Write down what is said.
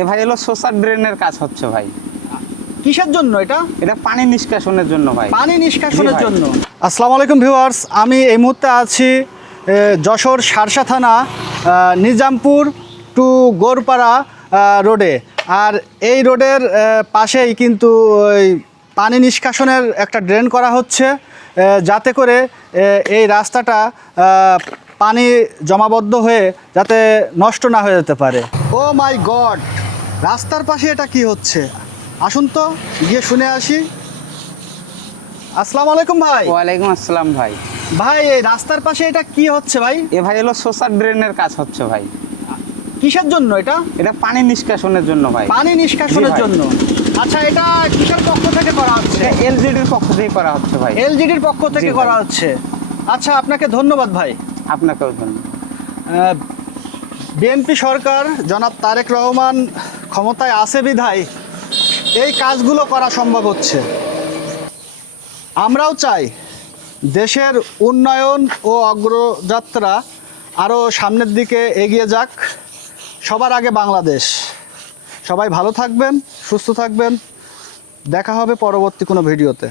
এ ভাই হলো সোসার ড্রেনের কাজ হচ্ছে ভাই। কিসের জন্য এটা? এটা পানি নিষ্কাশনের জন্য ভাই। পানি নিষ্কাশনের জি ভাই। জন্য। আসসালামু আলাইকুম ভিউয়ার্স, আমি এই মুহূর্তে আছি যশোর শার্শা থানা নিজামপুর টু গোরপাড়া রোডে। আর এই রোডের পাশেই কিন্তু ওই পানি নিষ্কাশনের একটা ড্রেন করা হচ্ছে, যাতে করে এই রাস্তাটা পানি জমাবদ্ধ হয়ে যাতে নষ্ট না হয়ে যেতে পারে। ও মাই গড, রাস্তার পাশে এটা কি হচ্ছে? আসুন তো গিয়ে শুনে আসি। আসসালামু আলাইকুম ভাই। ওয়ালাইকুম আসসালাম ভাই। ভাই, এই রাস্তার পাশে এটা কি হচ্ছে ভাই? এ ভাই হলো সোসার ড্রেনের কাজ হচ্ছে ভাই। কিসের জন্য এটা? এটা পানি নিষ্কাশনের জন্য ভাই। পানি নিষ্কাশনের জি ভাই। জন্য। আচ্ছা, এটা কিসের পক্ষ থেকে করা হচ্ছে? এলজিডির পক্ষ থেকে করা হচ্ছে ভাই। এলজিডির পক্ষ থেকে জি ভাই। করা হচ্ছে। আচ্ছা, আপনাকে ধন্যবাদ ভাই। আপনাকেও ধন্যবাদ। বিএনপি সরকার জনাব তারেক রহমান ক্ষমতায় আছে বিধায় এই কাজগুলো করা সম্ভব হচ্ছে। আমরাও চাই দেশের উন্নয়ন ও অগ্রযাত্রা আরও সামনের দিকে এগিয়ে যাক। সবার আগে বাংলাদেশ। সবাই ভালো থাকবেন, সুস্থ থাকবেন। দেখা হবে পরবর্তী কোনো ভিডিওতে।